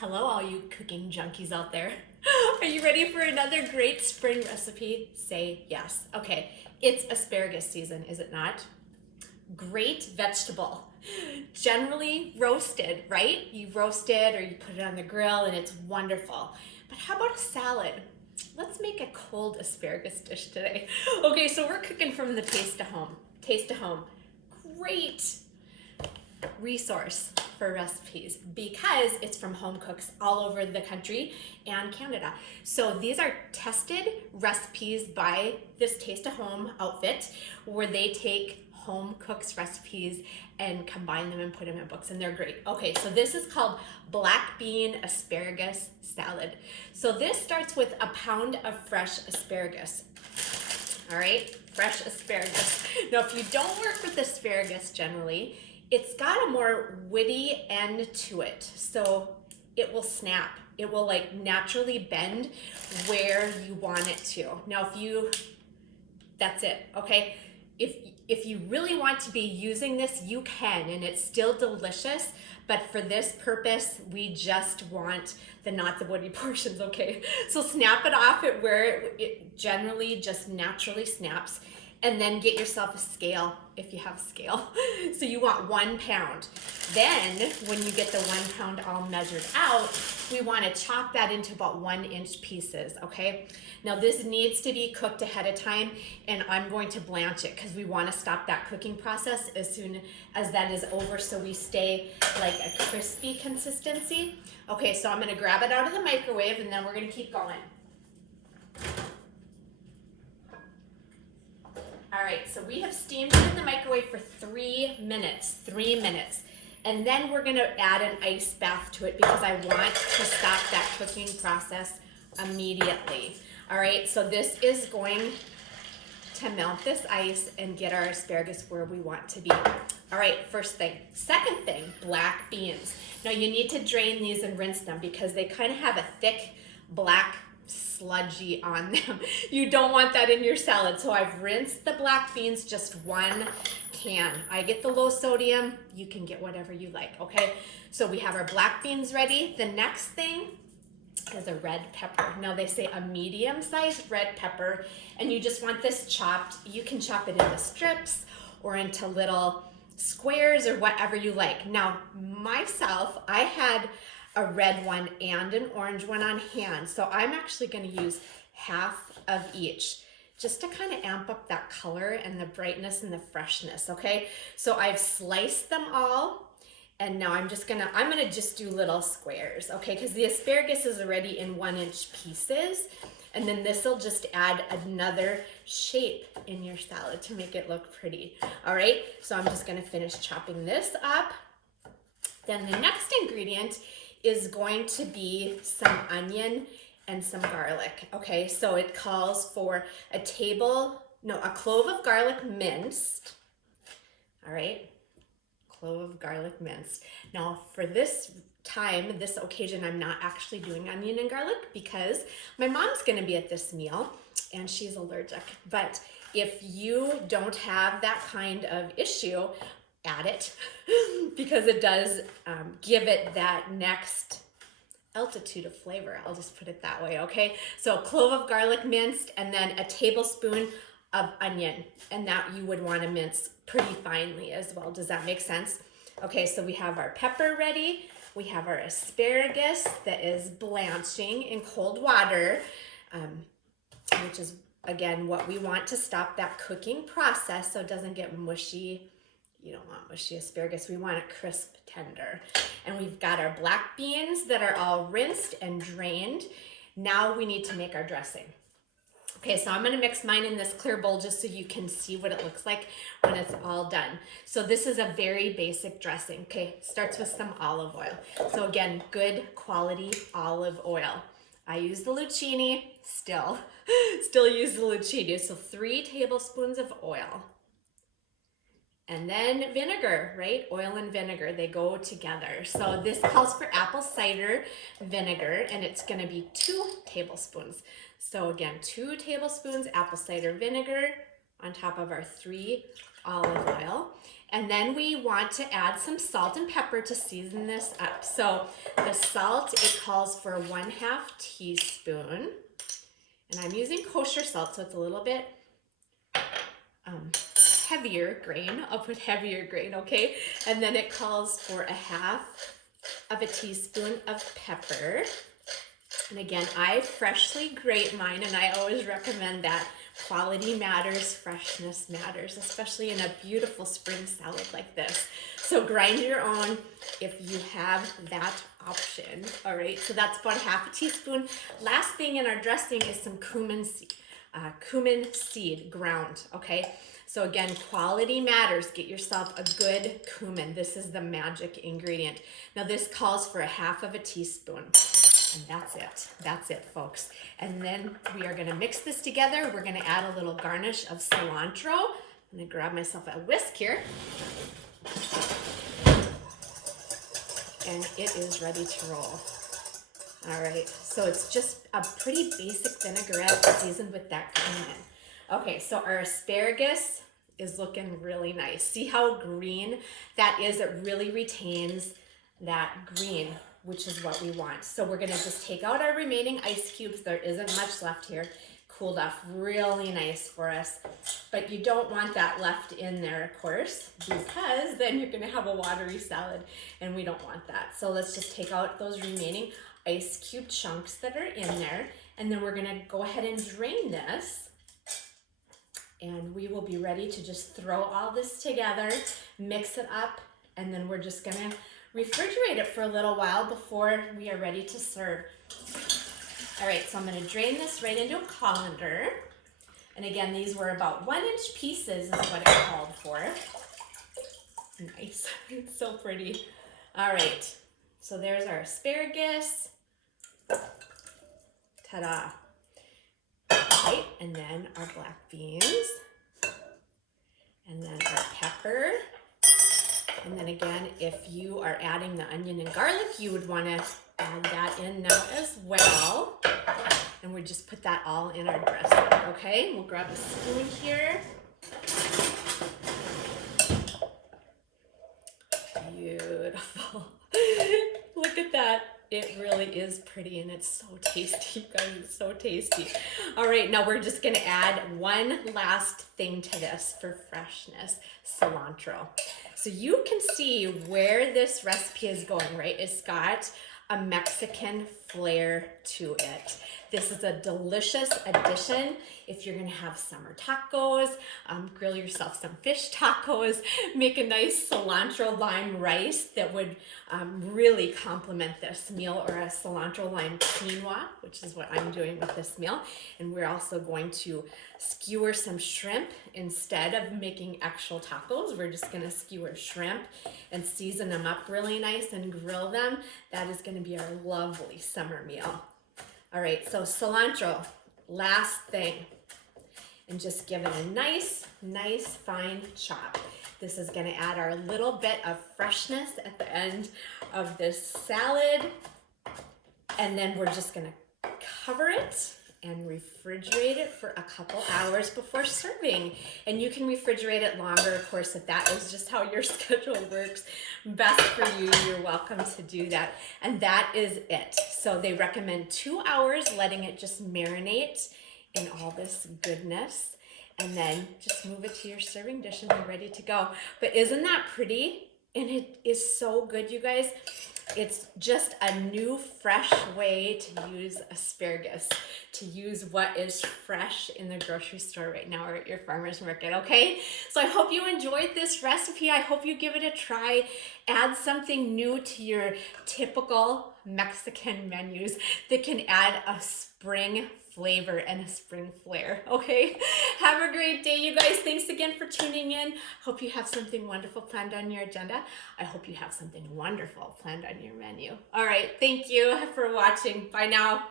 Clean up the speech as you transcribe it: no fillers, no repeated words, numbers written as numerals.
Hello, all you cooking junkies out there. Are you ready for another great spring recipe? Say yes. Okay, it's asparagus season, is it not? Great vegetable. Generally roasted, right? You roast it or you put it on the grill and it's wonderful. But how about a salad? Let's make a cold asparagus dish today. Okay, so we're cooking from the Taste to Home. Taste to Home. Great resource for recipes because it's from home cooks all over the country and Canada. So these are tested recipes by this Taste of Home outfit where they take home cooks recipes and combine them and put them in books, and they're great. Okay, so this is called black bean asparagus salad. So this starts with a pound of fresh asparagus. All right, fresh asparagus. Now, if you don't work with asparagus generally, it's got a more woody end to it. So it will snap. It will like naturally bend where you want it to. Now, that's it, okay? If you really want to be using this, you can, and it's still delicious, but for this purpose, we just want not the woody portions, okay? So snap it off at where it generally just naturally snaps, and then get yourself a scale if you have a scale. So you want 1 pound. Then when you get the 1 pound all measured out, we want to chop that into about 1-inch pieces, okay? Now this needs to be cooked ahead of time, and I'm going to blanch it because we want to stop that cooking process as soon as that is over so we stay like a crispy consistency. Okay, so I'm going to grab it out of the microwave and then we're going to keep going. All right, so we have steamed it in the microwave for 3 minutes, 3 minutes. And then we're gonna add an ice bath to it because I want to stop that cooking process immediately. All right, so this is going to melt this ice and get our asparagus where we want to be. All right, first thing. Second thing, black beans. Now you need to drain these and rinse them because they kind of have a thick black sludgy on them. You don't want that in your salad. So I've rinsed the black beans, just 1 can. I get the low sodium, you can get whatever you like, okay? So we have our black beans ready. The next thing is a red pepper. Now they say a medium-sized red pepper, and you just want this chopped. You can chop it into strips or into little squares or whatever you like. Now myself, I had a red one and an orange one on hand. So I'm actually going to use half of each just to kind of amp up that color and the brightness and the freshness, okay? So I've sliced them all, and now I'm gonna just do little squares, okay? Because the asparagus is already in 1-inch pieces, and then this will just add another shape in your salad to make it look pretty, all right? So I'm just gonna finish chopping this up. Then the next ingredient is going to be some onion and some garlic, okay? So it calls for a clove of garlic minced, all right? Clove of garlic minced. Now for this occasion, I'm not actually doing onion and garlic because my mom's gonna be at this meal and she's allergic. But if you don't have that kind of issue, add it because it does give it that next altitude of flavor. I'll just put it that way, okay? So a clove of garlic minced, and then a tablespoon of onion, and that you would want to mince pretty finely as well. Does that make sense? Okay, so we have our pepper ready. We have our asparagus that is blanching in cold water, which is, again, what we want to stop that cooking process so it doesn't get mushy. You don't want mushy asparagus. We want it crisp, tender. And we've got our black beans that are all rinsed and drained. Now we need to make our dressing. Okay, so I'm gonna mix mine in this clear bowl just so you can see what it looks like when it's all done. So this is a very basic dressing, okay? Starts with some olive oil. So again, good quality olive oil. I use the Lucchini, still use the Lucchini. So 3 tablespoons of oil. And then vinegar, right? Oil and vinegar, they go together. So this calls for apple cider vinegar, and it's gonna be 2 tablespoons. So again, 2 tablespoons apple cider vinegar on top of our 3 olive oil. And then we want to add some salt and pepper to season this up. So the salt, it calls for 1/2 teaspoon. And I'm using kosher salt, so it's a little bit heavier grain. I'll put heavier grain, okay? And then it calls for 1/2 teaspoon of pepper. And again, I freshly grate mine, and I always recommend that. Quality matters, freshness matters, especially in a beautiful spring salad like this. So grind your own if you have that option. All right, so that's about 1/2 teaspoon. Last thing in our dressing is some cumin seed ground, okay? So again, quality matters. Get yourself a good cumin. This is the magic ingredient. Now this calls for 1/2 teaspoon. And that's it, folks. And then we are gonna mix this together. We're gonna add a little garnish of cilantro. I'm gonna grab myself a whisk here. And it is ready to roll. All right, so it's just a pretty basic vinaigrette seasoned with that cumin. Okay, so our asparagus is looking really nice. See how green that is? It really retains that green, which is what we want. So we're gonna just take out our remaining ice cubes. There isn't much left here. Cooled off really nice for us. But you don't want that left in there, of course, because then you're gonna have a watery salad, and we don't want that. So let's just take out those remaining ice cube chunks that are in there, and then we're gonna go ahead and drain this. And we will be ready to just throw all this together, mix it up, and then we're just gonna refrigerate it for a little while before we are ready to serve. All right, so I'm gonna drain this right into a colander. And again, these were about 1-inch pieces is what it called for. Nice, it's so pretty. All right, so there's our asparagus. Ta-da. Right, and then our black beans. And then our pepper. And then again, if you are adding the onion and garlic, you would want to add that in now as well. And we just put that all in our dressing, okay? We'll grab a spoon here. Beautiful. Look at that. It really is pretty, and it's so tasty, you guys. It's so tasty. All right, now we're just gonna add one last thing to this for freshness, cilantro. So you can see where this recipe is going, right? It's got a Mexican flair to it. This is a delicious addition if you're gonna have summer tacos, grill yourself some fish tacos, make a nice cilantro lime rice that would really complement this meal, or a cilantro lime quinoa, which is what I'm doing with this meal. And we're also going to skewer some shrimp instead of making actual tacos. We're just gonna skewer shrimp and season them up really nice and grill them. That is gonna be our lovely summer meal. All right, so cilantro, last thing, and just give it a nice fine chop. This is gonna add our little bit of freshness at the end of this salad. And then we're just gonna cover it and refrigerate it for a couple hours before serving. And you can refrigerate it longer, of course, if that is just how your schedule works. Best for you, you're welcome to do that. And that is it. So they recommend 2 hours, letting it just marinate in all this goodness. And then just move it to your serving dish and be ready to go. But isn't that pretty? And it is so good, you guys. It's just a new, fresh way to use asparagus, to use what is fresh in the grocery store right now or at your farmer's market, okay? So I hope you enjoyed this recipe. I hope you give it a try. Add something new to your typical Mexican menus that can add a spring flavor and a spring flair, okay? Have a great day, you guys. Thanks again for tuning in. Hope you have something wonderful planned on your agenda. I hope you have something wonderful planned on your menu. All right, thank you for watching. Bye now.